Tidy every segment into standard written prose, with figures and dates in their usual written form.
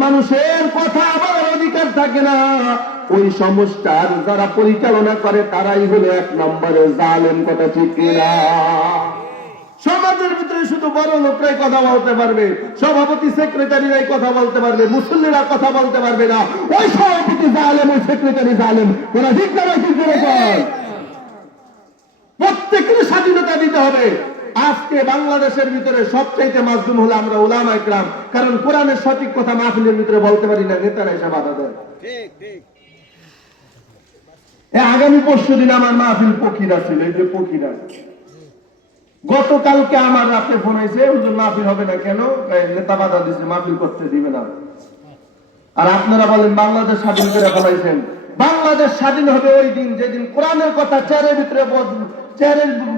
মানুষের কথা বলার অধিকার থাকে না। ওই সংস্থার যারা পরিচালনা করে তারাই হলো 1 নম্বরে জালেম। কথা ঠিক কিনা? সমাজের ভিতরে শুধু বড় লোকরাই কথা বলতে পারবে, সভাপতি সেক্রেটারিরাই কথা বলতে পারবে, মুসল্লিরা কথা বলতে পারবে না। ওই সভাপতি জালেম, ওই সেক্রেটারি জালেম। ওরা ঠিক না? ঠিক করে প্রত্যেকের স্বাধীনতা দিতে হবে। আজকে বাংলাদেশের ভিতরে সবচাইতে মাজলুম হলো আমরা উলামা ইকরাম, কারণ কোরআনের সঠিক কথা মাহফিলের ভিতরে বলতে পারি না, নেতারা এসে বাধা দেয়। আগামী পরশুদিন আমার মাহফিল পকিরা ছিল, এই যে পকিরা, গতকালকে আমার রাতে ফোন হয়েছে, হুজুর মাহফিল হবে না কেন? নেতা বাধা দিচ্ছে, মাহফিল করতে দিবে না। আর আপনারা বলেন বাংলাদেশ স্বাধীন করে ফেলাইছেন। বাংলাদেশ স্বাধীন হবে ওই দিন যেদিন কোরআনের কথা চেয়ারের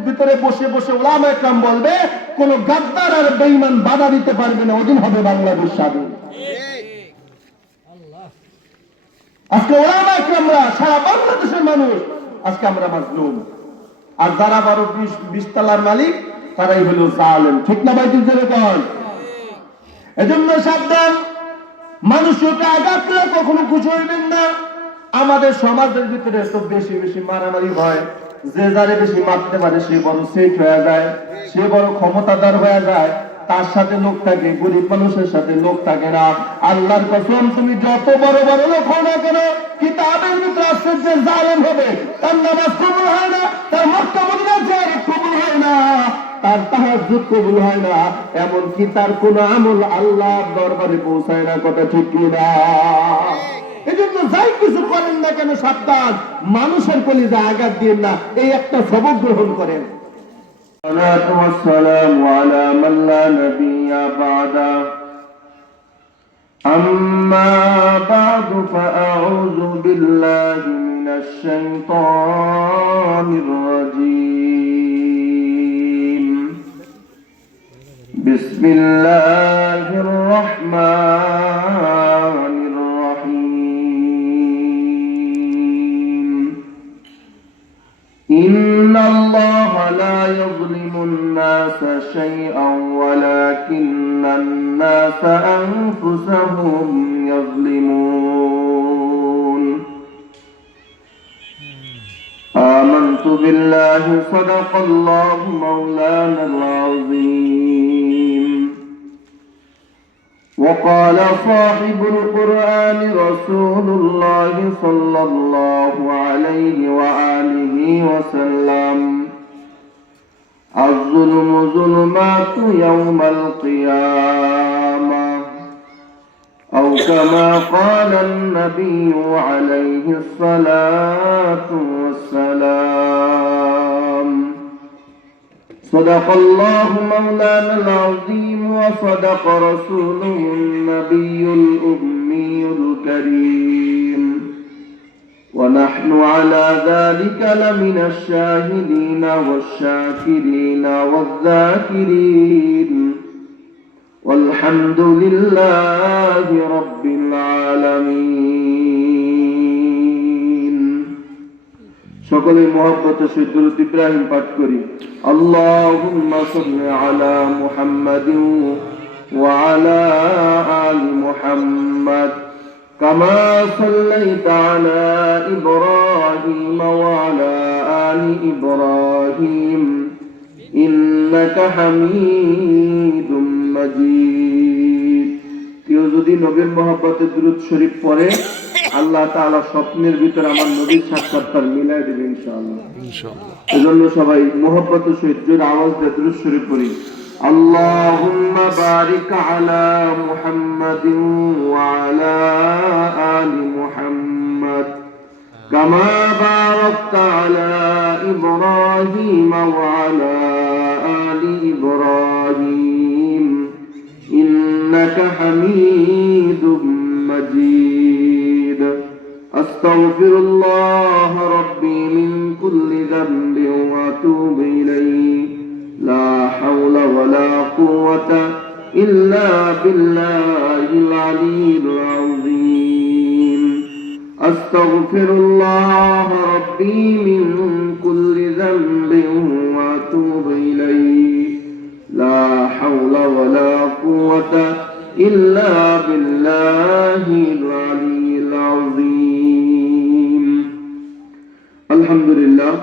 ভিতরে বসে বসে উলামা ইকরাম বলবে, কোন গাদ্দার আর বেঈমান বাধা দিতে পারবে না, ওদিন হবে বাংলাদেশ স্বাধীন। আজকে উলামা ইকরামরা, সারা বাংলাদেশের মানুষ, আজকে আমরা মাজলুম। আর যারা 12-20 তলার মালিক তারাই হলো জালেম। ঠিক না ভাই? যেরকম এজন্য সাবধান, মানুষকে আঘাত করে কখনো খুশি হইবেন না। আমাদের সমাজের ভিতরে তো বেশি বেশি মারামারি হয়। যে যারে বেশি মারতে পারে সে বড় সেট হয়ে যায়, সে বড় ক্ষমতাদার হয়ে যায়। তার সাথে লোক থাকে, গরিব মানুষের সাথে লোক থাকে না। আল্লাহর কসম, তুমি যত বড় বড় লোক হও না কেন, কিতাবের ভিতরে আছে যে জালেম হবে তার নামাজ কবুল হয় না, তার মক্কা মদিনা জিয়ারত কবুল হয় না, তার তাহাজ্জুদ কবুল হয় না, এমনকি তার কোন আমল আল্লাহর দরবারে পৌঁছায় না। কথা ঠিক কিনা? এজন্য যাই কিছু করেন না কেন সাবধান, মানুষের কলিজা আঘাত দিয়েন না। এই একটা সবক গ্রহণ করেন। الصلاة والسلام على من لا نبي بعده أما بعد فأعوذ بالله من الشيطان الرجيم بسم الله الرحمن الرحيم إن الله لا يظلم الناس شيئا ولكن الناس أنفسهم يظلمون آمنت بالله صدق الله مولانا العظيم وقال صاحب القرآن رسول الله صلى الله عليه وآله وسلم الظلم ظلمات يوم القيامة أو كما قال النبي عليه الصلاة والسلام صدق الله مولانا العظيم وصدق رسوله النبي الأمي الكريم ونحن على ذلك لمن الشاهدين والشاكرين والذاكرين والحمد لله رب العالمين সকলে মহব্বতের সহিত দুরূদ ইব্রাহিম পাঠ করি। আল্লাহুম্মা সাল্লি আলা মুহাম্মাদিন ওয়া আলা আলি মুহাম্মাদ কামা সাল্লাইতা আলা ইব্রাহিম ওয়া আলা আলি ইব্রাহিম ইন্নাকা হামিদুম মাজিদ। কেউ যদি নবীর মহব্বতে দুরূদ শরীফ পড়ে, আল্লাহ তাআলা স্বপ্নের ভিতরে আমার নবীর সাক্ষাৎকার মিলাই দেবে ইনশাআল্লাহ। এজন্য সবাই মহব্বতের সহিত জোরে আওয়াজ দিয়ে দুরূদ শরীফ পড়ি। আল্লাহুম্মা বারিক আলা মুহাম্মাদিন ওয়া আলা আলি মুহাম্মাদ কামা বারাকতা আলা ইব্রাহিম ওয়া আলা আলি ইব্রাহিম ইন্নাকা হামিদুম মাজিদ। আস্তাগফিরুল্লাহ রাব্বি মিন কুল্লি যামবিন ওয়া আতুবু ইলাইহি লা হাওলা ওয়া লা কুওয়াতা ইল্লা বিল্লাহিল আলিয়্যিল আযীম। আস্তাগফিরুল্লাহ রাব্বি মিন কুল্লি যামবিন ওয়া আতুবু ইলাইহি লা হাওলা ওয়া লা কুওয়াতা إلا بالله العلي العظيم الحمد لله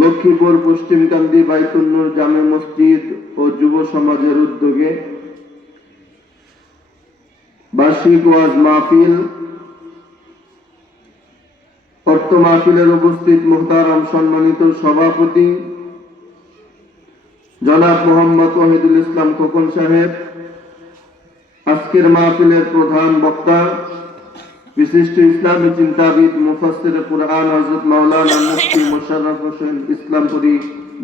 লক্ষ্মীপুর পশ্চিমকান্দি বাইতুল নূর জামে মসজিদ ও যুব সমাজের উদ্যোগে বার্ষিক ওয়াজ মাহফিল অর্থ মাহফিলের উপস্থিত মুহতারাম সম্মানিত সভাপতি জনাব মোহাম্মদ ওয়াহিদুল ইসলাম খোকন সাহেব, আজকের মাহফিলের প্রধান বক্তা বিশিষ্ট ইসলামী চিন্তাবিদ মুফাসসির কুরআন হযরত মাওলানা মুফতি মোশাররফ হোসেন ইসলামপুরী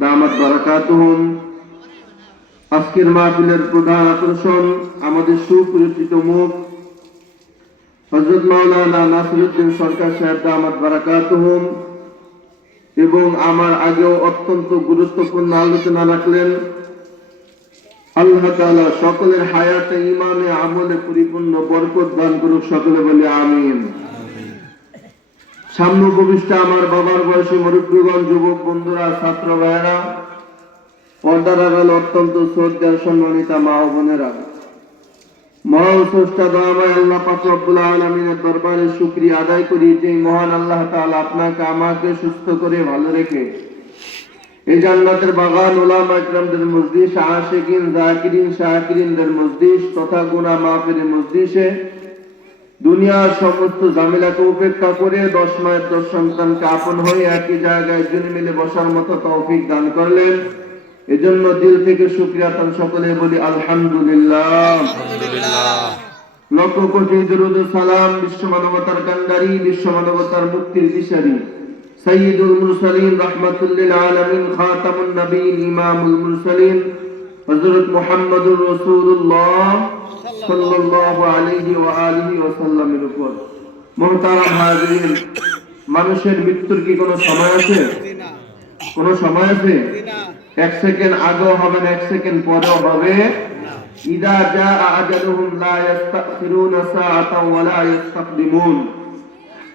দামাত বারাকাতুহুম। আজকের মাহফিলের প্রধান আকর্ষণ আমাদের সুপরিচিত মুখ হযরত মাওলানা নাসিরউদ্দিন সরকার সাহেব দামাত বারাকাতুহুম, এবং আমার আগেও অত্যন্ত গুরুত্বপূর্ণ আলোচনা রাখলেন। আল্লাহ তাআলা সকলের হায়াতে ঈমানে আমলে পরিপূর্ণ বরকত দান করুক, সকলে বলি আমিন। সামনে উপবিষ্ট আমার বাবার বয়সী মুরব্বিগণ, যুবক বন্ধুরা, ছাত্র ভাইয়েরা, পর্দার আড়ালে অত্যন্ত শ্রদ্ধেয় সম্মানিতা মা ও বোনেরা, মহাস্রষ্টা দয়াময় আল্লাহ পাক রব্বুল আলামিনের দরবারে শুকরিয়া আদায় করি যে মহান আল্লাহ তাআলা আপনাকে আমাকে সুস্থ করে ভালো রেখে এই জান্নাতের বাগান উলামা ইকরামদের মজলিস, আশিকিন যাকিরিন শাকিরিনদের মজলিস তথা গুনাহ মাফের মজলিসে দুনিয়ার সমস্ত ঝামেলাকে উপেক্ষা করে 10 মায়ের 10 সন্তানকে আপন হয়ে একই জায়গায় জুন মিলে বসার মতো তৌফিক দান করলেন। এজন্য দিল থেকে শুকরিয়া তান সকলে বলি আলহামদুলিল্লাহ। লক্ষ কোটি দরুদ ও সালাম বিশ্ব মানবতার কান্ডারি, বিশ্ব মানবতার মুক্তির দিশারি সাইয়্যিদুল মুরসালিন রাহমাতুল লিল আলামিন খাতামুন নবীন ইমামুল মুরসালিন হযরত মুহাম্মদুর রাসূলুল্লাহ সাল্লাল্লাহু আলাইহি ওয়া আলিহি ওয়াসাল্লামের উপর। মুহতারাম হাজিরিন, মানুষের মৃত্যুর কি কোনো সময় আছে? কোনো সময় আছে? 1 সেকেন্ড আগেও হবে না, 1 সেকেন্ড পরেও হবে। ইদা জাআ আজালুহুম লা ইস্তাখিরুনা সাআতাও ওয়া লা ইস্তাকদিমুন।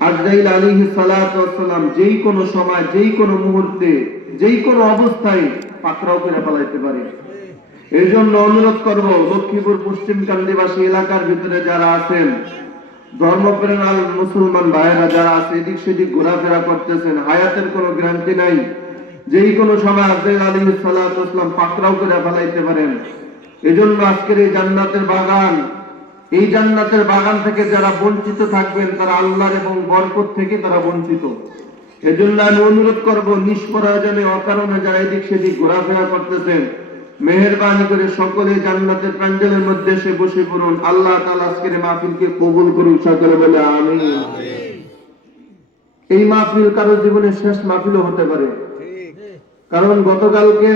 আজরাইল আলাইহিস সালাতু ওয়াস সালাম যেই কোনো সময়, যেই কোনো মুহূর্তে, যেই কোনো অবস্থায় পাকড়াও করে ফেলাইতে পারে। এজন্য অনুরোধ করব, লক্ষ্মীপুর পশ্চিম কান্দিবাসী এলাকার ভিতরে যারা আছেন, ধর্মপ্রাণ মুসলমান ভাইয়েরা যারা আছে, এদিক সেদিক ঘোরাফেরা করতেছেন, হায়াতের কোনো গ্যারান্টি নাই, যেই কোনো সময় আজরাইল আলাইহিস সালাতু ওয়াস সালাম পাকড়াও করে ফেলাইতে পারেন। এজন্য আজকের এই জান্নাতের বাগান, এই জান্নাতের বাগান থেকে যারা বঞ্চিত থাকবেন তারা আল্লাহর এবং বরকত থেকে তারা বঞ্চিত। এজন্য আমি অনুরোধ করব, নিষ্প্রয়োজনে অকারণে যারা এদিক সেদিক ঘোরাফেরা করতেছেন, মেহেরবানি করে সকলে জান্নাতের প্যান্ডেলের মধ্যে এসে বসে পড়ুন। আল্লাহ তাআলা আজকের মাহফিলকে কবুল করুন, সকলে বলে আমিন। এই মাহফিল কারো জীবনের শেষ মাহফিলও হতে পারে, কারণ গতকালকে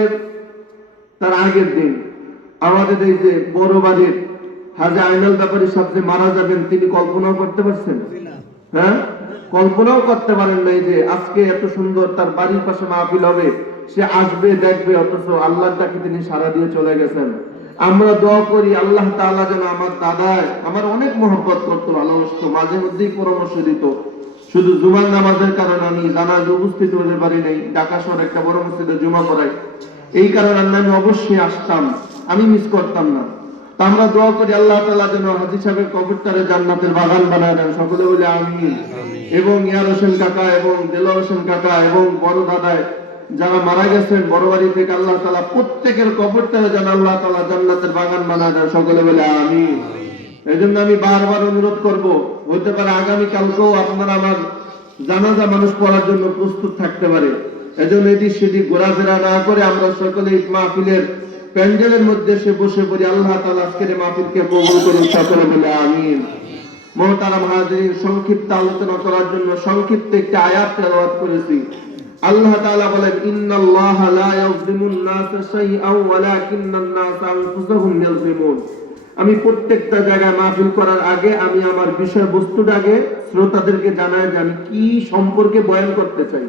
তার আগের দিন আমাদের এই যে বড় বাড়ির হাজী আইনাল ব্যাপারী সাহেব যে মারা যাবেন, তিনি কল্পনাও করতে পারছেন? হ্যাঁ, কল্পনাও করতে পারেন নাই যে আজকে এত সুন্দর তার বাড়ির পাশে মাহফিল হবে, সে আসবে দেখবে, অথচ আল্লাহর ডাকে তিনি সাড়া দিয়ে চলে গেছেন। আমরা দোয়া করি আল্লাহ তাআলা যেন আমার দাদায় আমার অনেক মহব্বত করতো, ভালোবাসতো, মাঝে মধ্যেই পরামর্শ দিত। শুধু জুমার নামাজের কারণে আমি জানাজা উপস্থিত হতে পারি নাই, ঢাকা শহরে একটা বড় মসজিদে জুমা পড়াই, এই কারণে আমি অবশ্যই আসতাম, আমি মিস করতাম না। আমরা দোয়া করি আল্লাহ তাআলা যেন হাজী সাহেবের কবরটারে জান্নাতের বাগান বানায় দেন, সকলে বলে আমিন। এবং ইয়ার হোসেন কাকা এবং দেলোয়ার হোসেন কাকা এবং বড় দাদায় যারা মারা গেছেন বড় বাড়ি থেকে, আল্লাহ তাআলা প্রত্যেকের কবরটারে যেন আল্লাহ তাআলা জান্নাতের বাগান বানায় দেন, সকলে বলে আমিন। এজন্য আমি বারবার অনুরোধ করব, হতে পারে আগামী কালকেও আপনারা আমার জানাজা মানুষ পড়ার জন্য প্রস্তুত থাকতে পারে। এজন্য এদিক সেদিক ঘোরাফেরা না করে আমরা সকলে এই মাহফিলের প্যান্ডেলের মধ্যে এসে বসে পড়ি। আল্লাহ তাআলা আজকের মাহফিলকে কবুল করুন, সকলে বলে আমিন। মুহতারাম হাজিরিন, সংক্ষিপ্ত আলোচনা করার জন্য সংক্ষিপ্ত একটি আয়াত তেলাওয়াত করেছি। আল্লাহ তাআলা বলেন, ইন্নাল্লাহা লা ইয়াযলিমুন নাসা শাইআন ওয়ালাকিন্নান নাসা আনফুসাহুম ইয়াযলিমুন। আমি প্রত্যেকটা জায়গায় মাহফিল করার আগে আমি আমার বিষয়বস্তুটাকে শ্রোতাদেরকে জানাই যে আমি কি সম্পর্কে বয়ান করতে চাই।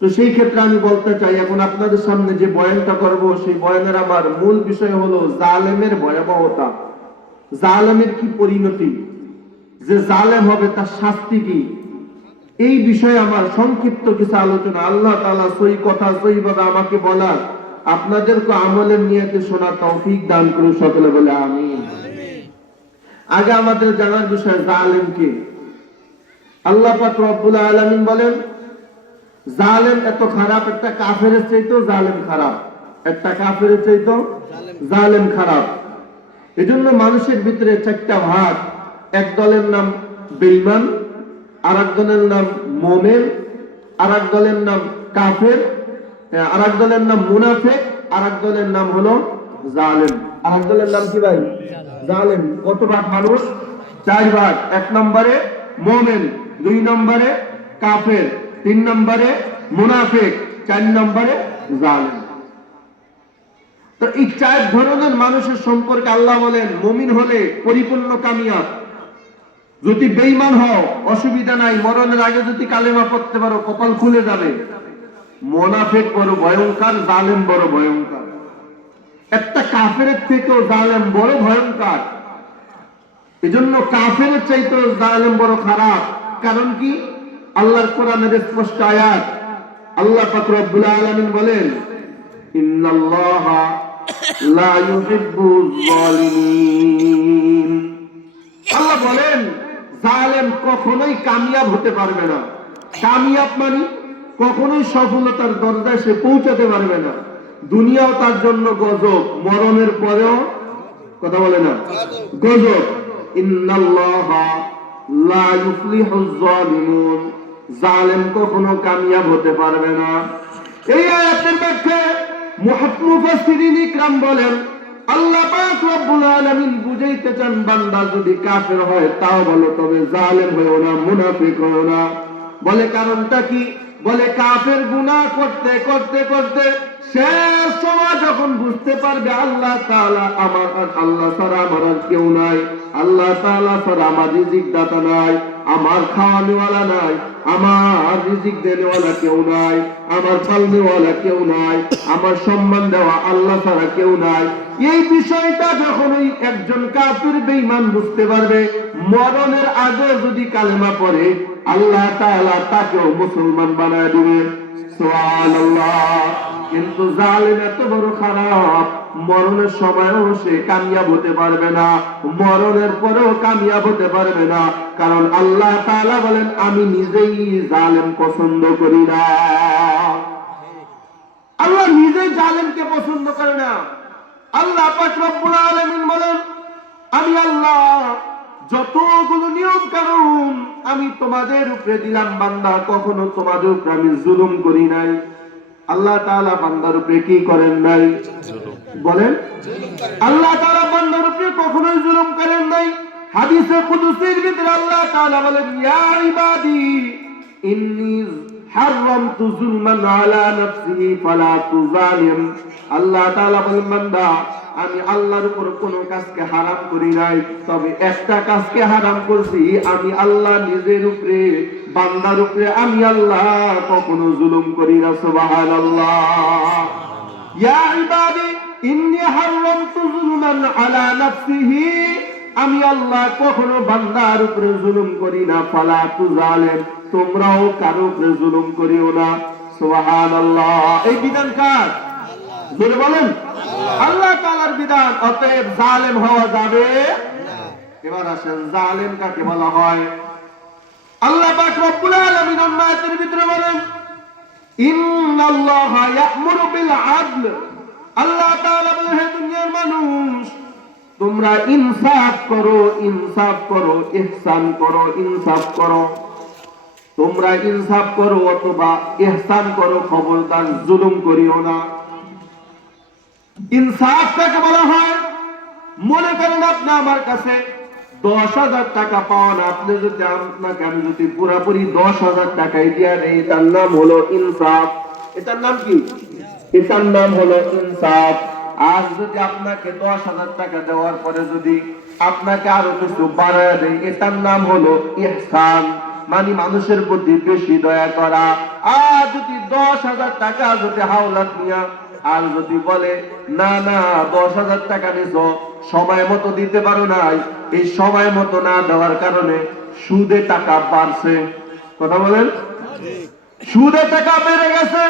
তো সেই ক্ষেত্রে আমি বলতে চাই, এখন আপনাদের সামনে যে বয়ানটা করব, সেই বয়ানের আমার মূল বিষয় হলো জালেমের ভয়াবহতা, জালেমের কি পরিণতি, যে জালেম হবে তার শাস্তি কি, এই বিষয়ে আমার সংক্ষিপ্ত কিছু আলোচনা। আল্লাহ তাআলা সহি কথা সহিভাবে আমাকে বলার, আপনাদেরকে আমলের নিয়তে শোনার তৌফিক দান করুন, সকলে বলে আমিন। আগে আমাদের জানার বিষয় জালেম কে। আল্লাহ পাক রব্বুল আলামিন বলেন জালেম এত খারাপ, একটা কাফেরের চাইতেও জালেম খারাপ, একটা কাফেরের চাইতেও জালেম খারাপ। এজন্য মানুষের ভিতরে চারটা ভাগ, এক দলের নাম বেঈমান, আর এক দলের নাম মুমিন, আর এক দলের নাম কাফের, আর এক দলের নাম মুনাফিক, আর এক দলের নাম হলো জালেম। আর এক দলের নাম কি ভাই? জালেম। কত ভাগ মানুষ? 4 ভাগ। 1 নম্বরে মুমিন, 2 নম্বরে কাফের, 3 নম্বরে মুনাফিক, 4 নম্বরে জালেম। তো এই 4 ধরনের মানুষের সম্পর্কে আল্লাহ বলেন মুমিন হলে পরিপূর্ণ কামিয়াব, যদি বেঈমান হও অসুবিধা নাই, মরণের আগে যদি কালেমা পড়তে পারো কপাল খুলে যাবে। মুনাফিক বড় ভয়ঙ্কর, জালেম বড় ভয়ঙ্কর। একটা কাফেরের থেকেও জালেম বড় ভয়ঙ্কর। এজন্য কাফেরের চাইতেও জালেম বড় খারাপ। কারণ কি? আল্লাহর কোরআনের স্পষ্ট আয়াত, আল্লাহ পাক রব্বুল আলামিন বলেন ইন্নাল্লাহা লা ইউহিব্বুয যালিমিন। আল্লাহ বলেন জালেম কখনোই কামিয়াব হতে পারবে না। কামিয়াব মানে কখনোই সফলতার দরজায় সে পৌঁছাতে পারবে না। দুনিয়াও তার জন্য গজব, মরণের পরেও কথা বলে না গজব। ইন্নাল্লাহা লা ইউফলিহুয যালিমুন, জালেম কখনো কামিয়াব হতে পারবে না। এই আয়াতের ব্যাখ্যায় মুফাসসিরিন ইকরাম বলেন আল্লাহ পাক রব্বুল আলামিন বুঝাইতে চান বান্দা যদি কাফের হয় তাও বলো, তবে জালেম হয়ো না, মুনাফিক হয়ো না। বলে কারণটা কি? বলে কাফের গুনাহ করতে করতে করতে শেষ সময় যখন বুঝতে পারবে আল্লাহ তাআলা আমার, আল্লাহ ছাড়া আমার আর কেউ নাই, আল্লাহ তাআলা ছাড়া আমার রিজিক দাতা নাই, আমার খাওয়ানেওয়ালা নাই, আমার রিজিক দেনেওয়ালা কেউ নাই, আমার পালনেওয়ালা কেউ নাই, আমার সম্মান দেওয়া আল্লাহ ছাড়া কেউ নাই। এই বিষয়টা যখন ওই একজন কাফির বেঈমান বুঝতে পারবে, মরণের আগে যদি কালেমা পড়ে আল্লাহ তাআলা তাকেও মুসলমান বানায় দিবে। সুবহানাল্লাহ। কিন্তু জালেম এত বড় খারাপ, মরণের সময়ও সে কামিয়াব হতে পারবে না, মরণের পরেও কামিয়াব হতে পারবে না। কারণ আল্লাহ তাআলা বলেন আমি নিজেই জালেম পছন্দ করি না। আল্লাহ নিজেই জালেমকে পছন্দ করে না। আল্লাহ পাক রব্বুল আলামিন বলেন আমি আল্লাহ যতগুলো নিয়ম কানুন আমি তোমাদের উপরে দিলাম বান্দা, কখনো তোমাদের উপরে আমি জুলুম করি নাই। আল্লাহ তাআলা বান্দার উপরে কি করেন নাই? বলেন আল্লাহ তাআলা বান্দার উপরে কখনোই জুলুম করেন নাই। হাদিসে কুদসির ভিতরে আল্লাহ তাআলা বলেন ইয়া ইবাদি ইন্নী হারামতু যুলমান আলা নাফসি ফালা তুযালিম। আল্লাহ তাআলা বলেন বান্দা আমি আল্লাহর উপর কোন কাজকে হারাম করি নাই, তবে একটা কাজকে হারাম করছি, আমি আল্লাহ নিজের উপরে, বান্দার উপরে আমি আল্লাহ কখনো জুলুম করি না। সুবহানাল্লাহ। ইয়া ইবাদি ইন্নী হারামতু যুলমান আলা নাফসিহি, আমি আল্লাহ কখনো বান্দার উপরে জুলুম করি না। ফালা তুযালিম, তোমরাও কারো উপরে জুলুম করিও না। সুবহানাল্লাহ। এই বিধান কার? জোরে বলেন আল্লাহ তাআলার বিধান। অতএব জালেম হওয়া যাবে না। এবার আসেন জালেম কাকে বলা হয়। আল্লাহ পাক রব্বুল আলামিন আয়াতের ভিতরে বলেন ইন্নাল্লাহা ইয়া'মুরু বিল আদল। আল্লাহ তাআলা বলেন হে দুনিয়ার মানুষ তোমরা ইনসাফ করো, ইনসাফ করো, ইহসান করো, ইনসাফ করো। তোমরা ইনসাফ করো অথবা ইহসান করো, খবরদার জুলুম করিও না। ইনসাফ কাকে বলা হয়? মনে করেন আপনি আমার কাছে 10,000 টাকা পান, আপনি যদি আপনাকে আমি যদি পুরোপুরি 10,000 টাকাই দিয়া দেই, এটার নাম হলো ইনসাফ। এটার নাম কি? এটার নাম হলো ইনসাফ। আর যদি আপনাকে 10,000 টাকা দেওয়ার পরে যদি আপনাকে আরো কিছু বাড়ায় দেই, এটার নাম হলো ইহসান, মানে মানুষের প্রতি বেশি দয়া করা। আর যদি 10,000 টাকা যদি হাওলাত নিয়া আর যদি বলে না না 10,000 টাকা নিছো সময় মতো দিতে পারো নাই, এই সময় মতো না দেওয়ার কারণে সুদে টাকা বাড়ছে। কথা বলেন সুদে টাকা বেড়ে গেছে।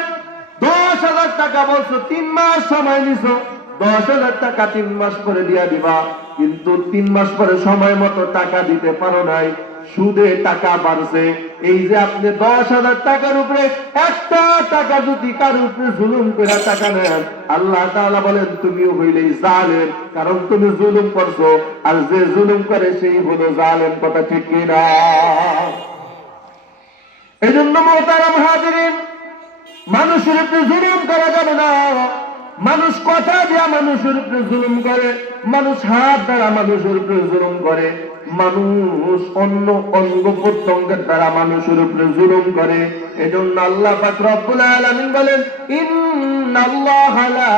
10,000 টাকা বলছো, 3 মাস সময় নিছো, 10,000 টাকা 3 মাস পরে দিয়া দিবা, কিন্তু 3 মাস পরে সময় মতো টাকা দিতে পারো নাই, সুদে টাকা বাড়ছে। এই যে আপনি 10,000 টাকার উপরে একটা টাকা যদি কার উপরে জুলুম করে টাকা নেন, আল্লাহ তাআলা বলেন তুমিও হইলে জালেম, কারণ তুমি জুলুম করছো, আর যে জুলুম করে সেই হলো জালেম। কথা ঠিক কিনা? এই জন্য মোহতারাম হাজিরিন, মানুষের উপরে জুলুম করা যাবে না। মানুষ কথা দিয়া মানুষের উপরে জুলুম করে, মানুষ হাত দ্বারা মানুষের উপরে জুলুম করে, মানুষ অন্য অঙ্গ প্রত্যঙ্গের দ্বারা মানুষের উপরে জুলুম করে। এজন্য আল্লাহ পাক রব্বুল আলামিন বলেন, ইন্নাল্লাহা লা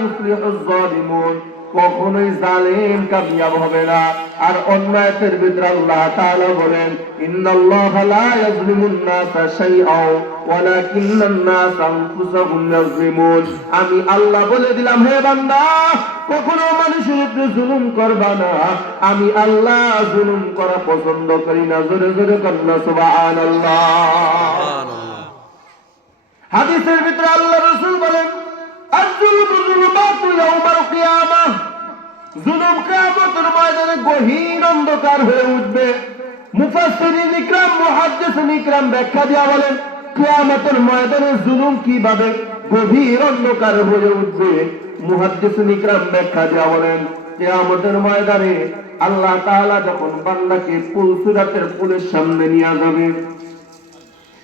ইউফলিহুজ জালিমুন, কখনোই জালেম কামিয়াব হবে না। আর অন্যায়ের ভিতরে আল্লাহ তাআলা বলেন, ইন্নাল্লাহা লা ইয়াজলিমুন নাসা শাইআও ওয়ালাকিন্নান নাসা আনফুসাহুম ইয়াজলিমুন। আমি আল্লাহ বলে দিলাম, হে বান্দা, কখনো মানুষের উপরে জুলুম করবা না। আমি আল্লাহ জুলুম করা পছন্দ করি না। জোরে জোরে কন্না সুবহানাল্লাহ। হাদিসের ভিতরে আল্লাহ রাসূল বলেন, আয-যুলমু যুলমাতু ইয়াউমাল কিয়ামাহ, জুলুম কিয়ামতের ময়দানে গহীন অন্ধকার হয়ে উঠবে। মুফাসসিরিন ইকরাম, মুহাদ্দিসিন ইকরাম ব্যাখ্যা দিয়া বলেন, কিয়ামতের ময়দানে জুলুম কিভাবে গভীর অন্ধকার হয়ে উঠবে। মুহাদ্দিসিন ইকরাম ব্যাখ্যা দিয়া বলেন, কিয়ামতের ময়দানে আল্লাহ তাআলা যখন বান্দাকে পুলসিরাতের পুলের সামনে নিয়ে যাবে,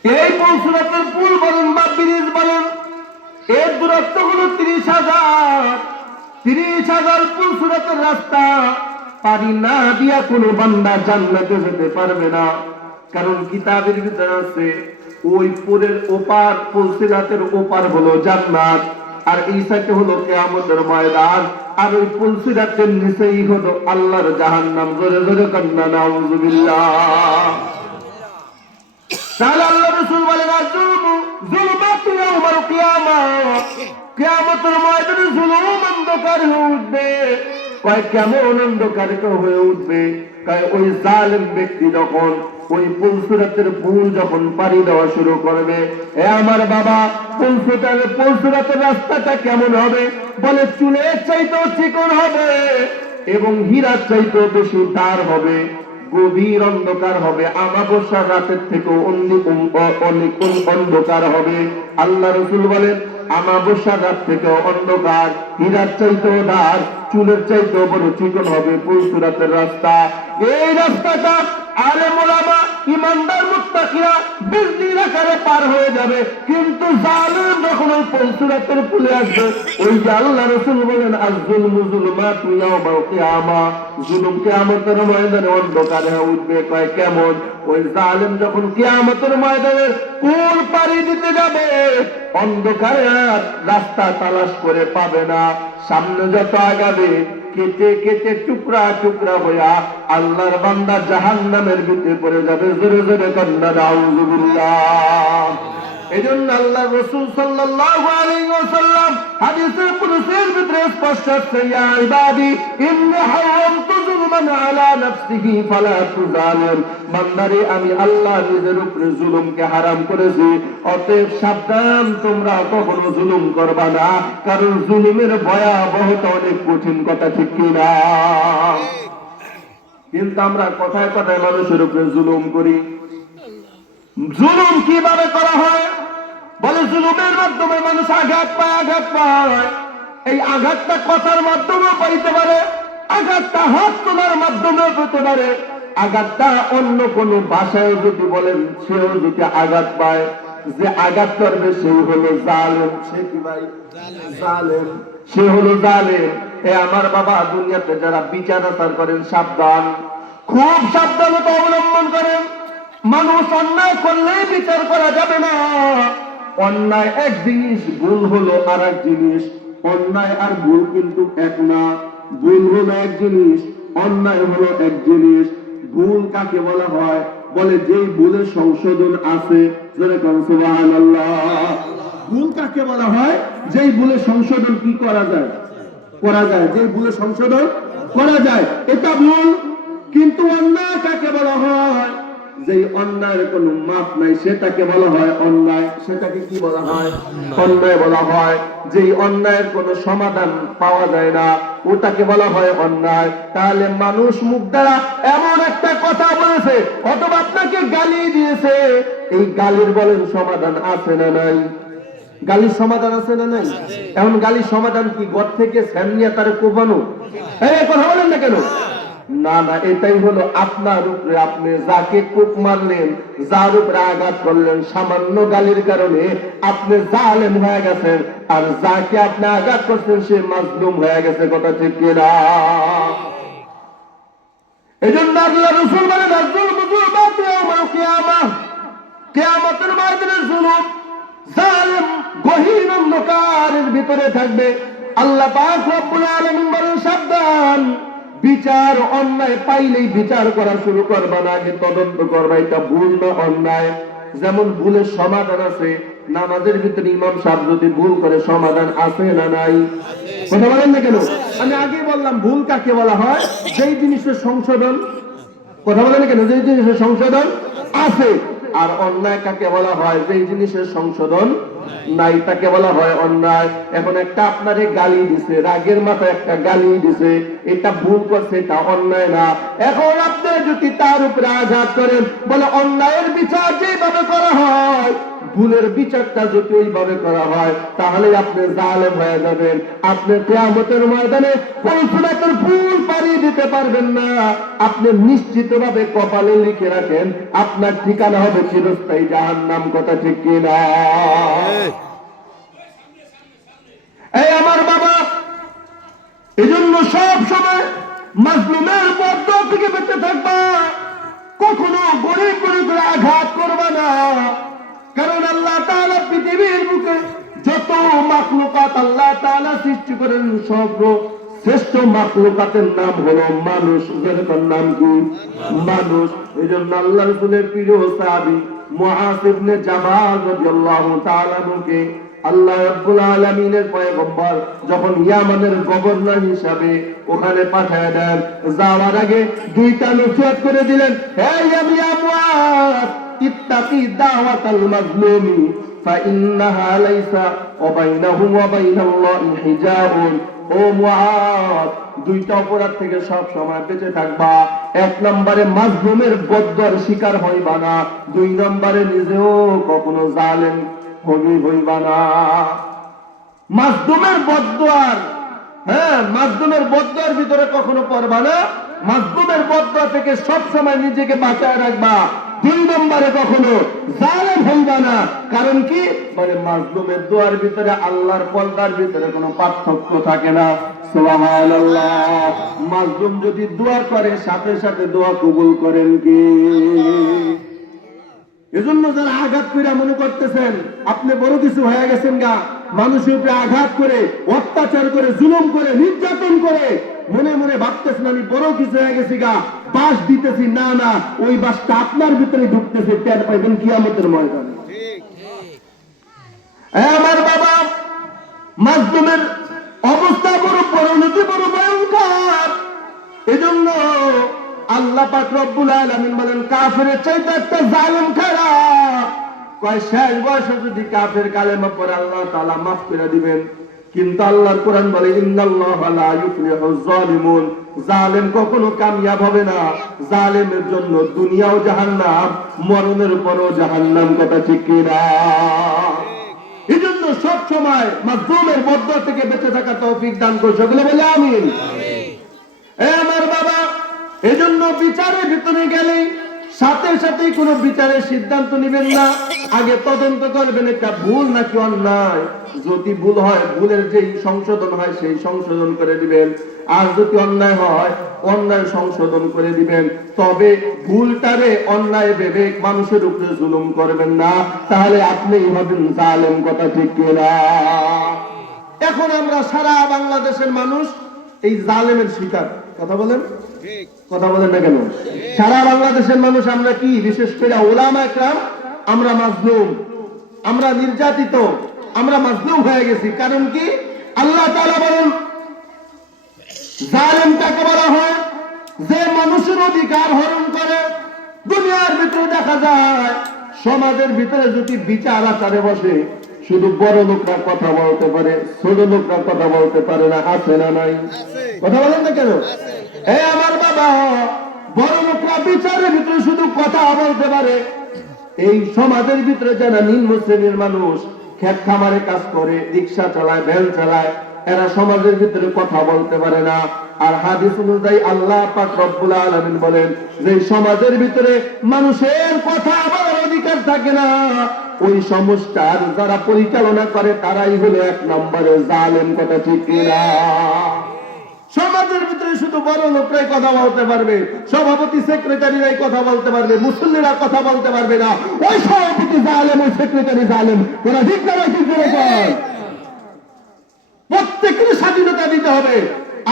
এই পুলসিরাতের পুল বলেন বা ব্রিজ বলেন, এর দূরত্ব হলো 30,000 পুলসিরাতের রাস্তা পারি না দিয়া কোনো বান্দা জান্নাতে যেতে পারবে না। কারণ কিতাবের ভিতরে আছে, ওই পুলের ওপার, পুলসিরাতের ওপার হলো জান্নাত, আর এই সাইডে হলো কিয়ামতের ময়দান, আর ওই পুলসিরাতের নিচেই হলো আল্লাহর জাহান্নাম। জোরে জোরে কান্না নাউযুবিল্লাহ। তাহলে আল্লাহ রাসূল বলেন, আয-যুলমু যুলমাতু ইয়াউমাল কিয়ামাহ, কিয়ামতের ময়দানে জুলুম অন্ধকার হয়ে উঠবে। কয় কেমন অন্ধকার হয়ে উঠবে? কয় ওই জালেম ব্যক্তি যখন ওই পুলসিরাতের পুল যখন পাড়ি দেওয়া শুরু করবে, এ আমার বাবা, পুলসিরাতের রাস্তাটা কেমন হবে? বলে চুলের চাইতেও চিকন হবে এবং হীরার চাইতেও বেশি ধার হবে, গভীর অন্ধকার হবে, আমাবস্যার রাতের থেকেও অনেক অন্ধকার হবে। আল্লাহ রাসূল বলেন, আমাবস্যার রাত থেকেও অন্ধকার, হীরার চাইতেও ধার, চুলের চাইতেও বড় চিকন হবে পুলসিরাতের রাস্তা। এই রাস্তাটা আলেম ওলামা, ইমানদার, মুত্তাকিরা বিজলির আকারে পার হয়ে যাবে, কিন্তু জালেম যখন ওই পুলসিরাতের পুলে আসবে, ওই যে আল্লাহ রাসূল বলেন, আয-যুলমু যুলমাতু ইয়াউমাল কিয়ামাহ, জুলুম কিয়ামতের ময়দানে অন্ধকার হয়ে উঠবে। কয় কেমন? ওই জালেম যখন কিয়ামতের ময়দানে পুল পাড়ি দিতে যাবে, অন্ধকারে রাস্তা তালাশ করে পাবে না, সামনে যত আগাবে কেটে কেটে টুকরা টুকরা হইয়া আল্লাহর বান্দা জাহান্নামের ভিতরে পড়ে যাবে। জোরে জোরে কান্না নাউযুবিল্লাহ। এজন্য আল্লাহ রাসূল সাল্লাল্লাহু আলাইহি ওয়াসাল্লাম হাদিসের কুদসির ভিতরে স্পষ্ট আছে, ইয়া ইবাদি ইন্নী হারামতু যুলমান আলা নাফসিহি ফালা তুযালিম, বান্দারে আমি আল্লাহ নিজের উপরে জুলুমকে হারাম করেছি, অতএব সাবধান, তোমরা কখনো জুলুম করবা না, কারণ জুলুমের ভয়াবহতা অনেক কঠিন। কথা ঠিক কিনা? কিন্তু আমরা কথায় কথায় মানুষের উপরে জুলুম করি। জুলুম কিভাবে করা হয়? বলে জুলুমের মাধ্যমে মানুষ আঘাত পায়। এই আঘাতটা কথার মাধ্যমেও পাইতে পারে, আঘাতটা হাত তোলার মাধ্যমেও পেতে পারে, আঘাতটা অন্য কোন ভাষায় যদি বলেন সেও যদি আঘাত পায়, যে আঘাত করবে সেই হলো জালেম। সে কি ভাই? জালেম। সে হলো জালেম। এ আমার বাবা, দুনিয়াতে যারা বিচার আচার করেন, সাবধান, খুব সাবধানতা অবলম্বন করেন। মানুষ অন্যায় করলেই বিচার করা যাবে না। অন্যায় এক জিনিস, ভুল হলো আর এক জিনিস। অন্যায় আর ভুল কিন্তু এক না। ভুল হলো এক জিনিস, অন্যায় হলো এক জিনিস। ভুল কাকে বলা হয়? বলে যেই ভুলের সংশোধন আছে। যেরকম সুবহানাল্লাহ। ভুল কাকে বলা হয়? যেই ভুলের সংশোধন কি করা যায়? যেই ভুলের সংশোধন করা যায়, এটা ভুল। কিন্তু অন্যায় কাকে বলা হয়? যেই অন্যায়ের কোনো মাপ নাই সেটাকে বলা হয় অন্যায়। সেটাকে কি বলা হয়? অন্যায় বলা হয়। যেই অন্যায়ের কোনো সমাধান পাওয়া যায় না ওটাকে বলা হয় অন্যায়। তাহলে মানুষ মুখ দ্বারা এমন একটা কথা বলেছে অথবা আপনাকে গালি দিয়েছে, এই গালির বলেন সমাধান আছে না নাই? গালির সমাধান আছে না নাই? এখন গালির সমাধান কি ঘর থেকে স্যামিয়া তার কোবানো? এই কথা বলেন না কেন? না না, এটাই হলো আপনার উপরে আপনি যাকে কোপ মারলেন, যার উপরে আঘাত করলেন, সামান্য গালির কারণে আপনি জালেম হয়ে গেছেন, আর যাকে আপনি আঘাত করছেন সে মাজলুম হয়ে গেছে। কথা ঠিক কিনা? এই জন্য আল্লাহ রাসূল বলেন কিয়ামতের ময়দানে জুলুম জালেম গহীন অন্ধকারের ভিতরে থাকবে। আল্লাহ পাক রব্বুল আলামিন বলেন সাবধান, বিচার অন্যায় পাইলেই বিচার করা শুরু করবা না, আগে তদন্ত করবা এটা ভুল না অন্যায়। যেমন ভুলের সমাধান আছে, নামাজের ভিতরে ইমাম সাহেব যদি ভুল করে সমাধান আছে না নাই? কথা বলেন না কেন? আমি আগে বললাম ভুল কাকে বলা হয়? যেই জিনিসের সংশোধন, কথা বলেন না কেন, যেই জিনিসের সংশোধন আছে। আর অন্যায় কাকে বলা হয়? যেই জিনিসের সংশোধন নাই তাকে বলা হয় অন্যায়। এখন একটা আপনারে গালি দিছে, রাগের মাথায় একটা গালি দিছে, এটা ভুল করছে, এটা অন্যায় না। এখন আপনি যদি তার উপরে আঘাত করেন, বলে অন্যায়ের বিচার যেভাবে করা হয় ভুলের বিচারটা যদি ওইভাবে করা হয় তাহলে আপনি জালেম হয়ে যাবেন। আপনি কিয়ামতের ময়দানে পৌঁছানোর ভুল পারিয়ে দিতে পারবেন না। আপনি নিশ্চিতভাবে কপালে লিখে রাখেন আপনার ঠিকানা হবে চিরস্থায়ী জাহান্নাম। কথা ঠিক কিনা? এই আমার বাবা, এজন্য সব সময় মাজলুমের বদদোয়া থেকে বেঁচে থাকবা। কখনো গরিব গরিবের আঘাত করবা না, কারণ আল্লাহ তাআলা পৃথিবীর বুকে যত মাখলুকাত আল্লাহ তাআলা সৃষ্টি করেন সব শ্রেষ্ঠ মাখলুকাতের নাম হলো মানুষ। যার নাম কি? মানুষ। এজন্য আল্লাহ রাসূলের প্রিয় সাহাবী মুআয ইবনে জাবাল রাদিয়াল্লাহু তাআলা কে আল্লাহ রাব্বুল আলামিনের পয়গম্বর যখন ইয়ামানের গভর্নর হিসাবে ওখানে পাঠায় দেন, যাওয়ার আগে দুইটা নসিহত করে দিলেন, হে ইয়া মুআয ইত্তাকি দাওয়াতাল মাজলুমি ফাইন্নাহা লাইসা ওয়া বাইনাহু ওয়া বাইনাল্লাহি হিজাবুন। ও মুআয, দুইটা অপরাধ থেকে সব সময় বেঁচে থাকবা। এক নম্বরে মাজলুমের বদদোয়ার শিকার হইবা না, দুই নম্বরে নিজেও কখনো জালেম হইবা না। মাজলুমের বদদোয়ার, মাজলুমের বদদোয়ার ভিতরে কখনো পড়বা না। মাজলুমের বদদোয়া থেকে সব সময় নিজেকে বাঁচায় রাখবা। দুই নম্বরে কখনো জালেম হইবা না। কারণ কি? মানে মাজলুমের দোয়ার ভিতরে আল্লাহর পর্দার ভিতরে কোনো পার্থক্য থাকে না। সুবহানাল্লাহ। মাজলুম যদি দোয়া করে সাথে সাথে দোয়া কবুল করেন কি? এজন্য যারা আঘাত করে মনে করতেছেন আপনি বড় কিছু হয়ে গেছেন গা, মানুষের উপরে আঘাত করে, অত্যাচার করে, জুলুম করে, নির্যাতন করে মনে মনে ভাবতেছেন আমি বড় কিছু হয়ে গেছি গা, বাস দিতেছি, না না, ওই বাসটা আপনার ভিতরে ঢুকতেছে, টের পাইবেন কিয়ামতের ময়দানে। আমার বাবা, মাজলুমের অবস্থা বড় পরিণতি বড় ভয়ঙ্কর। এজন্য আল্লাহ পাক রব্বুল আলামিন বলেন কাফেরের চাইতে একটা জালেম খারাপ। কয় শেষ বয়সে যদি কাফের কালেমা পড়ে আল্লাহ তাআলা মাফ করে দিবেন, কিন্তু আল্লাহর কোরআন বলে ইন্নাল্লাহা লা ইউফলিহুজ জালিমুন, জালেম কখনো কামিয়াব হবে না। জালেমের জন্য দুনিয়াও জাহান্নাম, মরণের পরও জাহান্নাম। কথা ঠিক কিনা? এজন্য সব সময় মাজলুমের বদদোয়া থেকে বেঁচে থাকা তৌফিক দান করুন। সকলে বলে আমিন। আমার বাবা, এজন্য বিচারের ভিতরে গেলেই সাথে সাথেই কোনো বিচারের সিদ্ধান্ত নেবেন না, আগে তদন্ত করবেন এটা ভুল নাকি অন্যায়। যদি ভুল হয় ভুলের যেই সংশোধন হয় সেই সংশোধন করে দিবেন, আর যদি অন্যায় হয় অন্যায় সংশোধন করে দিবেন। তবে ভুলটারে অন্যায় ভেবে মানুষের উপরে জুলুম করবেন না, তাহলে আপনি হবেন জালেম। কথা ঠিক কিনা? এখন আমরা সারা বাংলাদেশের মানুষ এই জালেমের শিকার। কথা বলেন, কথা বলেন না কেন? সারা বাংলাদেশের মানুষ আমরা কি, বিশেষ করে উলামা একরাম, আমরা মাজলুম, আমরা নির্যাতিত, আমরা মাজলুম হয়ে গেছি। কারণ কি? আল্লাহ তাআলা বলেন জালেম কাকে বলা হয়? যে মানুষের অধিকার হরণ করে, দুনিয়ার ভিতরে দেখা যায় সমাজের ভিতরে যদি বিচার আচারে বসে শুধু বড় লোকরা কথা বলতে পারে, ছোট লোকরা কথা বলতে পারে না। আছে না নাই? কথা বলেন না কেন? এই আমার বাবা, বড় লোকরা বিচারের ভিতরে শুধু কথা বলতে পারে। এই সমাজের ভিতরে যারা নিম্ন শ্রেণীর মানুষ ক্ষেত খামারে কাজ করে, রিক্সা চালায়, ভ্যান চালায়, এরা সমাজের ভিতরে কথা বলতে পারে না। আর হাদিস অনুযায়ী আল্লাহ পাক রব্বুল আলামিন বলেন যে সমাজের ভিতরে মানুষের কথা বলার অধিকার থাকে না, ওই সমাজটার যারা পরিচালনা করে তারাই হলো এক নম্বরে জালেম। কথা ঠিক কিনা? সমাজের ভিতরে শুধু বড় লোকরাই কথা বলতে পারবে, সভাপতি সেক্রেটারিরাই কথা বলতে পারবে, মুসল্লিরা কথা বলতে পারবে না। ওই সভাপতি জালেম, ওই সেক্রেটারি জালেম। ওরা ঠিক না? প্রত্যেকের স্বাধীনতা দিতে হবে।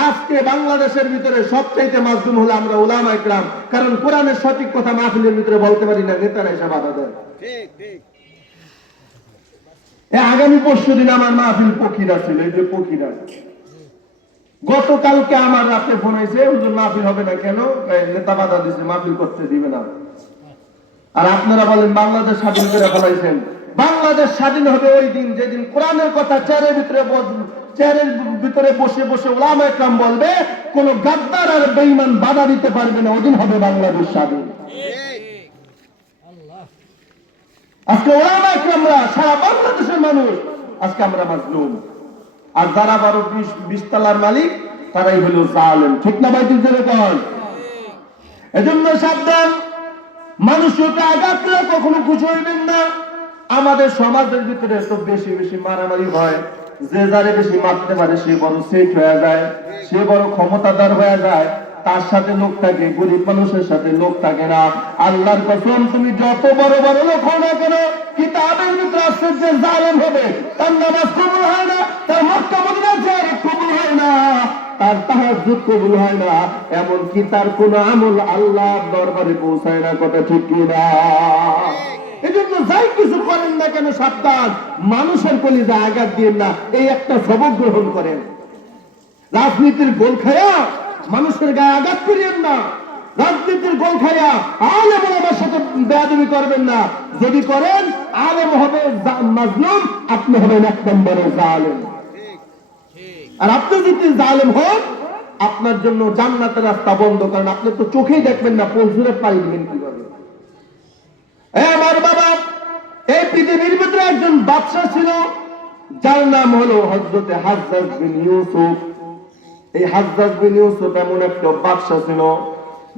আজকে বাংলাদেশের ভিতরে সবচাইতে মাজলুম হলো আমরা উলামা ইকরাম, কারণ কোরআনের সঠিক কথা মাহফিলের ভিতরে বলতে পারি না, নেতারা এসে বাধা দেয়। আগামী পরশু দিন আমার মাহফিল পক্ষীরা ছিল, এই যে পক্ষীরা, গতকালকে আমার রাতে ফোন হয়েছে, হুজুর মাহফিল হবে না কেন? নেতা বাধা দিচ্ছে, মাহফিল করতে দিবে না। আর আপনারা বলেন বাংলাদেশ স্বাধীন করে ফেলাইছেন। বাংলাদেশ স্বাধীন হবে ওই দিন যেদিন কোরআনের কথা চেয়ারের ভিতরে বসে বসে উলামা ইকরাম বলবে, কোন গাদ্দার আর বেঈমান বাধা দিতে পারবে না, ওদিন হবে বাংলাদেশ স্বাধীন। আজকে উলামা ইকরামরা, সারা বাংলাদেশের মানুষ, আজকে আমরা মাজলুম। আর যারা 12-20 তলার মালিক তারাই হলো জালেম। ঠিক না ভাই? যেরকম এজন্য সাবধান, মানুষকে আঘাত করে কখনো খুশি হইবেন না। আমাদের সমাজের ভিতরে তো বেশি বেশি মারামারি হয়, যে যারে বেশি মারতে পারে সে বড় সেট হয়ে যায়, সে বড় ক্ষমতাদার হয়ে যায়, তার সাথে লোক থাকে, গরিব মানুষের সাথে লোক থাকে না। আল্লাহর কসম, তুমি যত বড় বড় লোক হও না কেন, কিতাবের ভিতরে আসছে যে জালেম হবে, তার নামাজ কবুল হয় না, তার মক্কা মদিনা জিয়ারত কবুল হয় না, তার তাহাজ্জুদ কবুল হয় না, এমনকি তার কোন আমল আল্লাহর দরবারে পৌঁছায় না। কথা ঠিক কিনা? এজন্য যাই কিছু করেন না কেন সাবধান, মানুষের কলিজা আঘাত দিয়েন না। এই একটা সবক গ্রহণ করেন। রাজনীতির গোল খায়া মানুষের গায়ে আঘাত করিয়েন না। রাজনীতির গোল খায়া আলেম ওলামার সাথে বেয়াদবি করবেন না। যদি করেন, আলেম হবে মাজলুম, আপনি হবেন এক নম্বরের জালেম। আর আপনি যদি জালেম হন, আপনার জন্য জান্নাতের রাস্তা বন্ধ, কারণ আপনি তো চোখেই দেখবেন না, পৌঁছুরে পাই দিবেন কিভাবে। আমার বাবা, এই পৃথিবীর ভিতরে একজন বাদশাহ ছিল, যার নাম হলো হযরতে হাজ্জাজ বিন ইউসুফ। এই হাজ্জাজ বিন ইউসুফ এমন একটা বাদশাহ ছিল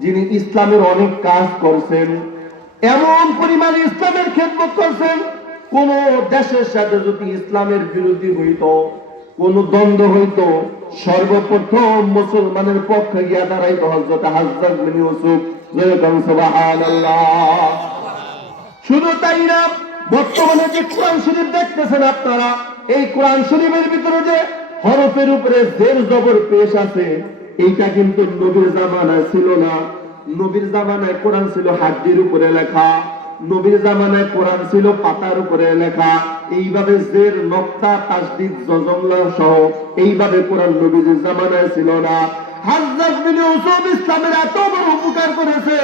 যিনি ইসলামের অনেক কাজ করছেন, এমন পরিমাণে ইসলামের খেদমত করছেন। কোন দেশের সাথে যদি ইসলামের বিরোধী হইতো, কোন দ্বন্দ্ব হইতো, সর্বপ্রথম মুসলমানের পক্ষে গিয়া দাঁড়াইতো হযরতে হাজ্জাজ বিন ইউসুফ। সুবহানাল্লাহ। শুধু তাই না, বর্তমানে যে কোরআন শরীফ দেখতেছেন আপনারা, এই কোরআন শরীফের ভিতরে যে হরফের উপরে জের জবর পেশ আছে, এইটা কিন্তু নবীর জামানায় ছিল না। নবীর জামানায় কোরআন ছিল হাড্ডির উপরে লেখা, নবীর জামানায় কোরআন ছিল পাতার উপরে লেখা। এইভাবে জের, নক্তা, তাসদীদ, জজমলা সহ এইভাবে কোরআন নবীর জামানায় ছিল না। হাজ্জাজ বিন ইউসুফ ইসলামের এত বড় উপকার করেছে,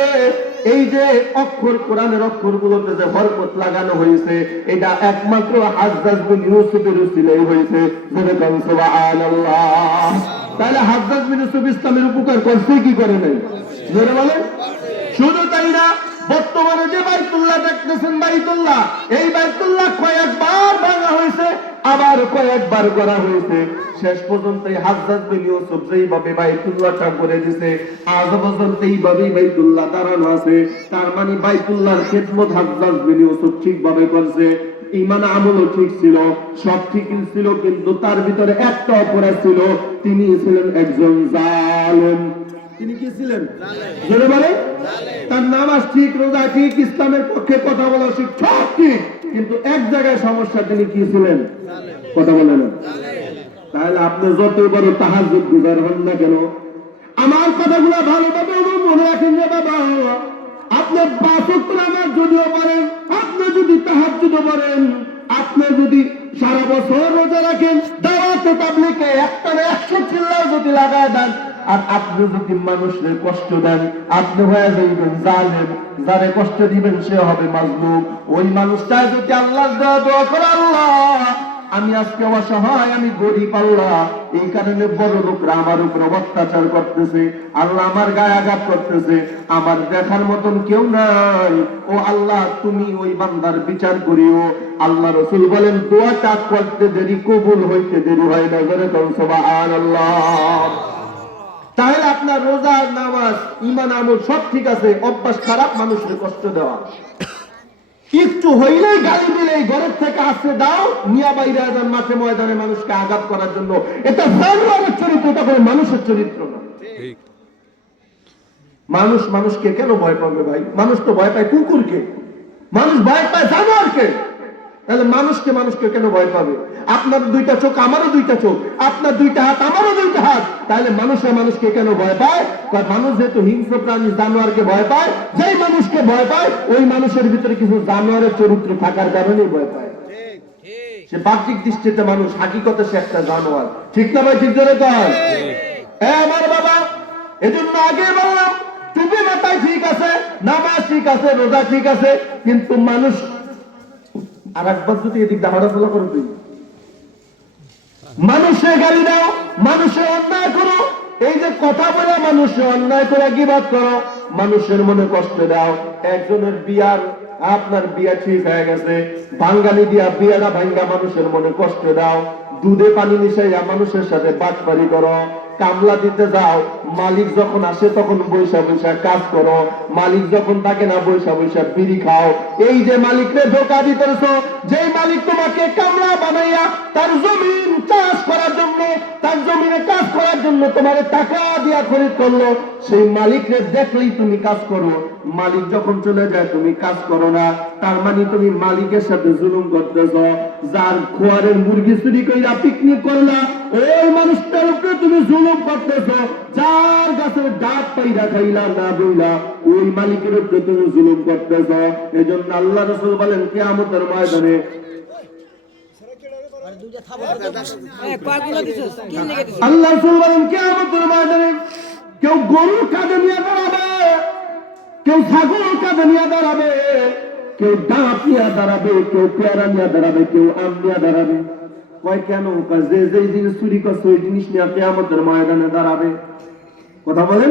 এই যে অক্ষর, কোরআনের অক্ষরগুলোতে যে বরকত লাগানো হয়েছে, এটা একমাত্র হাজ্জাজ বিন ইউসুফের উসিলায় হয়েছে। সুবহানাল্লাহ। তাহলে হাজ্জাজ বিন ইউসুফ ইসলামের উপকার করছে কি করে নাই? জোরে বলেন। শুধু তাই না, বর্তমানে যে বাইতুল্লাহ দেখতেছেন, বাইতুল্লাহ, এই বাইতুল্লাহ কয়েকবার ভাঙা হয়েছে, আবার কয়েকবার করা হয়েছে। শেষ পর্যন্ত হাজ্জাজ বিন ইউসুফ যেইভাবে বাইতুল্লাহটা করে দিয়েছে, আজ পর্যন্ত এইভাবেই বাইতুল্লাহ দাঁড়ানো আছে। তার মানে বাইতুল্লাহর খেদমত হাজ্জাজ বিন ইউসুফ ঠিকভাবে করছে। ঈমান আমলও ঠিক ছিল, সব ঠিকই ছিল, কিন্তু তার ভিতরে একটা অপরাধ ছিল, তিনি ছিলেন একজন জালেম। তিনি কি ছিলেন? জোরে বলে। তার নামাজ ঠিক, রোজা ঠিক, ইসলামের পক্ষে কথা বলা ঠিক, সব ঠিক, কিন্তু এক জায়গায় সমস্যা, তিনি কি ছিলেন? কথা বলে না। তাহলে আপনি যত বড় তাহাজ্জুদ গুজার হন না কেন, আমার কথাগুলো ভালোভাবে মনে রাখেন রে বাবা। আপনি 5 ওয়াক্ত নামাজ যদিও পড়েন, আপনি যদি তাহাজ্জুদ পড়েন, আপনি যদি সারা বছর রোজা রাখেন, দাওয়াতে তাবলীগে একটানা 100 চিল্লাও যদি লাগায় দেন, আর আপনি যদি মানুষের কষ্ট দেন আপনি হয়ে যাইবেন জালেম, যারে কষ্ট দিবেন সে হবে মাজলুম। ওই মানুষটা যদি আল্লাহর দোয়া করে, আল্লাহ আমি আজকে অসহায়, আমি গরিব, আল্লাহ এই কারণে বড় লোকরা আমার উপর অত্যাচার করতেছে, আল্লাহ আমার গায়ে আঘাত করতেছে, আমার দেখার মতন কেউ নাই, ও আল্লাহ তুমি ওই বান্দার বিচার করিও। আল্লাহ রাসূল বলেন দোয়াটা করতে দেরি কবুল হইতে দেরি হয় না। জোরে বলুন সুবহানাল্লাহ। তাহলে আপনার রোজা, নামাজ, ঈমান, আমল সব ঠিক আছে, অভ্যাস খারাপ মানুষকে কষ্ট দেওয়া, একটু হইলেই গালি দিলেই ঘরের থেকে আসতে দাও নিয়া বাইরে যান মাঠে ময়দানে মানুষকে আঘাত করার জন্য, এটা জানোয়ারের চরিত্র, এটা কোনো মানুষের চরিত্র না। মানুষ মানুষকে কেন ভয় পাবে ভাই? মানুষ তো ভয় পায় কুকুরকে, মানুষ ভয় পায় জানোয়ারকে, তাহলে মানুষকে মানুষকে কেন ভয় পাবে? আপনার দুইটা চোখ আমারও দুইটা চোখ, আপনার দুইটা হাত আমারও দুইটা হাত, তাহলে মানুষের মানুষকে কেন ভয় পায়? মানুষ যেহেতু হিংস্র প্রাণী জানোয়ারকে ভয় পায়, যেই মানুষকে ভয় পায় ওই মানুষের ভিতরে কিছু জানোয়ারের চরিত্র থাকার কারণেই ভয় পায়। সে বাহ্যিক দৃষ্টিতে মানুষ, হাকিকতে সে একটা জানোয়ার। ঠিক না ভাই? ঠিক ধরে কর আমার বাবা। এজন্য আগে বললাম টুপি মাথায় ঠিক আছে, নামাজ ঠিক আছে, রোজা ঠিক আছে, কিন্তু মানুষ আর একবার যদি এদিক দাহাড়া ফলো করো, তুই মানুষের গালি দাও, মানুষের অন্যায় করো, এই যে কথা বলে মানুষের অন্যায় করে গীবত করো, মানুষের মনে কষ্ট দাও। একজনের বিয়ার, আপনার বিয়া ঠিক হয়ে গেছে, বাঙ্গালি দিয়া বিয়াটা ভাঙ্গা মানুষের মনে কষ্ট দাও, দুধে পানি মিশাইয়া মানুষের সাথে বাটপারি করো, কামলা দিতে যাও, মালিক যখন আসে তখন বৈশা বৈশা কাজ করো, মালিক যখন থাকে না বৈশা বৈশা বিড়ি খাও। এই যে মালিকরে ধোঁকা দিতেছ, যেই মালিক তোমাকে কামলা বানাইয়া তার জমিন চাষ করার জন্য, তার জমিনে কাজ করার জন্য তোমার টাকা দিয়া খরিদ করলো, সেই মালিকরে দেখলেই তুমি কাজ করো, মালিক যখন চলে যায় তুমি কাজ করো না, তার মানে তুমি মালিকের সাথে জুলুম করতেছ। যার খোয়ারের মুরগি চুরি কইরা পিকনিক করলা, ওই মানুষটার উপরে তুমি জুলুম করতেছ। যার গাছের ডাব পাইরা খাইলা না বইলা, ওই মালিকের উপরে তুমি জুলুম করতেছ। এজন্য আল্লাহ রাসূল বলেন কিয়ামতের ময়দানে আল্লাহ রাসূল বলেন কিয়ামতের ময়দানে কেউ গরুর কাঁধে নিয়ে দাঁড়াবে, কেউ ছাগল কাঁধে নিয়ে দাঁড়াবে, কেউ ডাব নিয়ে দাঁড়াবে, কেউ পেয়ারা নিয়ে দাঁড়াবে, কেউ আম নিয়ে দাঁড়াবে। কয় কেন? যে যে জিনিস চুরি করছে ওই জিনিস নিয়ে কিয়ামতের ময়দানে দাঁড়াবে। কথা বলেন?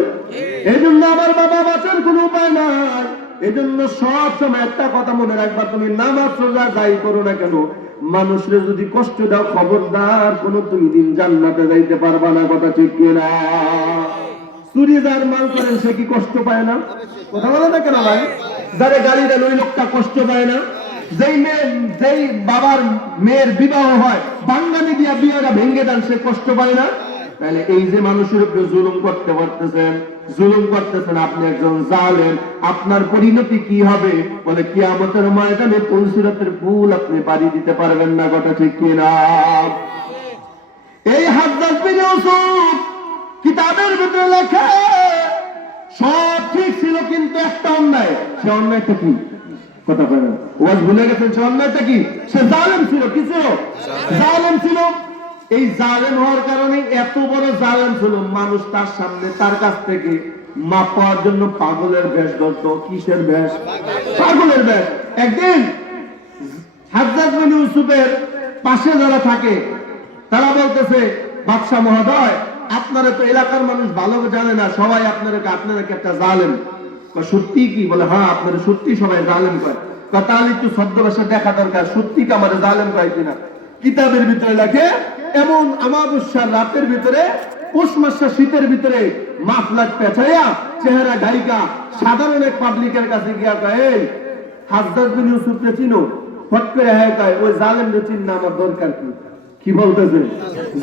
এই জন্য আমার বাবা বাঁচার কোন উপায় নাই। এই জন্য সব সময় একটা কথা মনে রাখবা, তুমি নামাজ রোজা যাই করো না কেন, মানুষরে যদি কষ্ট দাও খবরদার কোন তুমি দিন জান্নাতে যাইতে পারবা না। কথা ঠিক কিনা? চুরি যার মাল করেন সে কি কষ্ট পায় না? কথা বলে না কেন ভাই? যারে গালি দেন ওই লোকটা কষ্ট পায় না? যেই বাবার মেয়ের বিবাহ হয় বাঙ্গালি দিয়া বিয়েটা ভেঙে দেন সে কষ্ট পায় না? তাহলে এই যে মানুষের উপরে জুলুম করতে পারতেছেন, জুলুম করতেছেন, আপনি একজন জালেম, আপনার পরিণতি কি হবে? বলে কিয়ামতের ময়দানে পুলসিরাতের ফুল আপনি পাড়ি দিতে পারবেন না। কথা ঠিক কিনা? এই হাজ্জাজ বিন ইউসুফ কিতাবের ভিতরে লেখা সব ঠিক ছিল, কিন্তু একটা অন্যায়। সে অন্যায়টা কি? কথা বলেন, ওয়াজ ভুলে গেছেন? সে অন্যায়টা কি? সে জালেম ছিল। কি ছিল? জালেম ছিল। এই জালেম হওয়ার কারণে এত বড় জালেম ছিল, মানুষ তার সামনে তার কাছ থেকে মাপ পাওয়ার জন্য পাগলের বেশ ধরত। কিসের বেশ? পাগলের বেশ। একদিন হাজ্জাজ বিন ইউসুফের পাশে যারা থাকে তারা বলতেছে, বাদশা মহোদয় আপনারা তো এলাকার মানুষ ভালো জানে না, সবাই আপনারা কি একটা জালেম। সত্যি কি? বলে হ্যাঁ আপনারা সত্যি সবাই জালেম কয়। তাহলে একটু ছদ্মবেশে দেখা দরকার, সত্যি কি আমাদের জালেম কয় কিনা। কিতাবের ভিতরে লেখে এমন আমাবস্যার রাতের ভিতরে, পৌষ মাসের শীতের ভিতরে মাফলার পেঁচাইয়া চেহারা গায়িকা সাধারণ এক পাবলিকের কাছে গিয়া কয়, এই হাজ্জাজ বিন ইউসুফকে চিনো? ফট করে হ্যাঁ কয়, ওই জালেমকে চিন না, আমার দরকার কি? কি বলতেছে?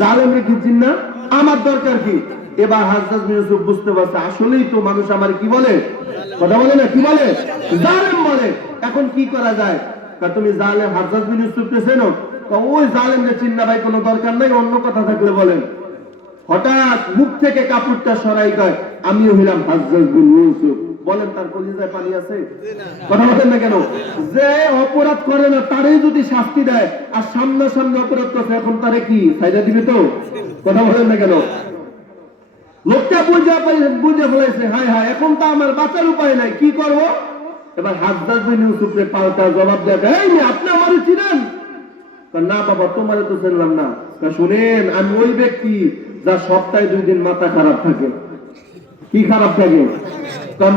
জালেমকে কি চিন না, আমার দরকার কি? এবার হাজ্জাজ বিন ইউসুফ বুঝতে পারছে আসলেই তো মানুষ আমার কি বলে? কথা বলে না, কি বলে? জালেম বলে। এখন কি করা যায়? তুমি জালেম হাজ্জাজ বিন ইউসুফকে চেনো? ওই জালেমকে চিন্না ভাই কোনো দরকার নাই, অন্য কথা থাকলে বলেন। হঠাৎ মুখ থেকে কাপড়টা সরাই কয়, আমিও হইলাম হাজ্জাজ বিন ইউসুফ। বলেন তার কলিজায় পানি আছে? কথা বলেন না কেন? যে অপরাধ করে না তারই যদি শাস্তি দেয়, আর সামনে সামনে অপরাধ করছে, এখন তারে কি সাইডা দিবে? তো কথা বলেন না কেন? লোকটা বুঝে ফেলেছে, হায় হায় এখন তো আমার বাঁচার উপায় নাই, কি করব? এবার হাজ্জাজ বিন ইউসুফের পাল্টা জবাব দেয়, এই আপনি আমারে চিনেন? না বাবা, তোমারে তো চিনলাম না। শুনেন, আমি ওই ব্যক্তি যার সপ্তাহে 2 দিন মাথা খারাপ থাকে। কি খারাপ থাকে?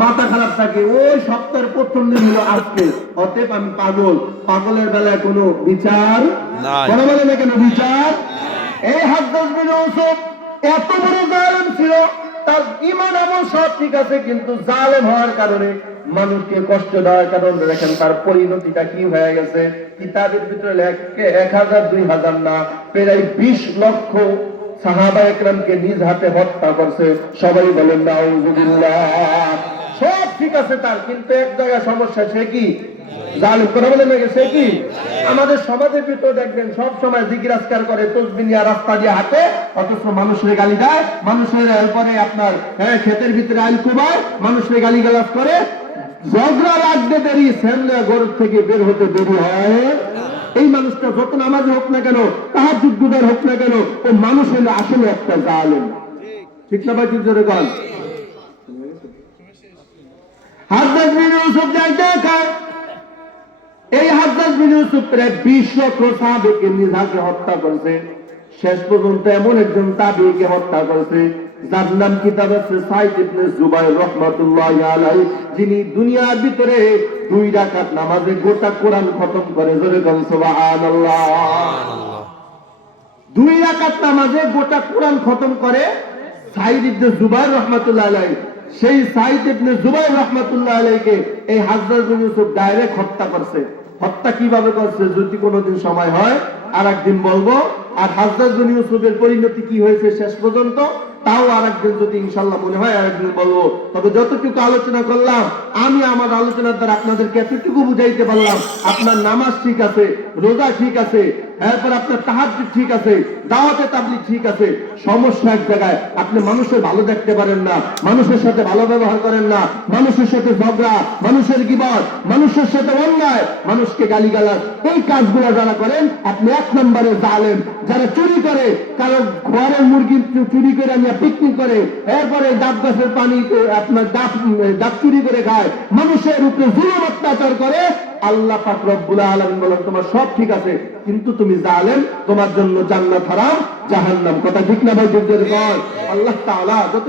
মাথা খারাপ থাকে। ওই সপ্তাহের প্রথম দিন হলো আজকে। অতএব আমি পাগল। পাগলের বেলায় কোনো বিচার কোনো বলে না, কেন বিচার? এই হাজ্জাজ বিন ইউসুফ এত বড় জালেম ছিল, তার ঈমান আমল সব ঠিক আছে, কিন্তু জালেম হওয়ার কারণে, মানুষকে কষ্ট দেওয়ার কারণে দেখেন তার পরিণতিটা কি হয়ে গেছে। কিতাবের ভিতরে লেখে 1000 2000 না, প্রায় 20 লক্ষ সাহাবা একরামকে নিজ হাতে হত্যা করছে। সবাই বলেন নাউযুবিল্লাহ। সব ঠিক আছে তার, কিন্তু এক জায়গায় সমস্যা, সে কি জালিম। কথা বলেন না, সে কি? আমাদের সমাজের ভিতরে দেখবেন সব সময় জিকির আজকার করে, তাসবিহ নিয়ে রাস্তা দিয়ে হাঁটে, অথচ মানুষের গালি দেয়, মানুষের এরপরে আপনার ক্ষেতের ভিতরে আইল কুবায়, মানুষের গালিগালাজ করে, ঝগড়া লাগতে দেরি, সামনে ঘর থেকে বের হতে দেরি হয়। এই মানুষটা যত নামাজ হোক না কেন, তাহাজ্জুদ গুজার হোক না কেন, ও মানুষ হলে আসলে একটা জালেম। ঠিক না ভাই? ঠিক জোরে বল। হাজ্জাজ বিন ইউসুফ দেখায়, এই হাজ্জাজ বিন ইউসুফ প্রায় 20 লক্ষ সাহাবীকে নিজ হাতে হত্যা করেছে। শেষ পর্যন্ত এমন একজন তাবিঈকে হত্যা করেছে যার নাম কিতাব আছে সাইদ ইবনে জুবাইর রাহমাতুল্লাহি আলাইহি, যিনি দুনিয়ার ভিতরে 2 রাকাত নামাজে গোটা কোরআন খতম করে। জোরে বলেন সুবহানাল্লাহ। 2 রাকাত নামাজে গোটা কোরআন খতম করে সাইদ ইবনে জুবাইর রাহমাতুল্লাহি আলাইহি। সেই সাইদ ইবনে জুবাইর রাহমাতুল্লাহি আলাইহিকে এই হাজ্জাজ বিন ইউসুফ ডাইরেক্ট হত্যা করছে। হত্যা কিভাবে করছে যদি কোনোদিন সময় হয় আর একদিন বলবো। আর হাজ্জাজ বিন ইউসুফের পরিণতি কি হয়েছে শেষ পর্যন্ত, তাও আরেকদিন যদি ইনশাআল্লাহ মনে হয় আরেকদিন বলবো। তবে যতটুকু আলোচনা করলাম, আমি আমার আলোচনার দ্বারা আপনাদেরকে এতটুকু বুঝাইতে পারলাম, আপনার নামাজ ঠিক আছে, রোজা ঠিক আছে, এরপর আপনার তাহাজ্জুদ ঠিক আছে, দাওয়াতে তাবলীগ ঠিক আছে, সমস্যা এক জায়গায়, আপনি মানুষের ভালো দেখতে পারেন না, মানুষের সাথে ভালো ব্যবহার করেন না, মানুষের সাথে ঝগড়া, মানুষের গীবত, মানুষের সাথে অন্যায়, মানুষকে গালিগালাজ, এই কাজগুলো যারা করেন আপনি 1 নম্বরে জালেম। যারা চুরি করে, কারো ঘরের মুরগি চুরি করে নিয়ে পিকনিক করে, এরপরে ডাব গাছের পানি আপনার ডাব চুরি করে খায়, মানুষের উপরে জুলুম অত্যাচার করে, আল্লাহ পাক রব্বুল আলামিন বলেন তোমার সব ঠিক আছে, কিন্তু তুমি জালেম, তোমার জন্য জান্নাত হারাম, জাহান্নাম। কথা ঠিক না ভাই? আল্লাহ তাআলা যত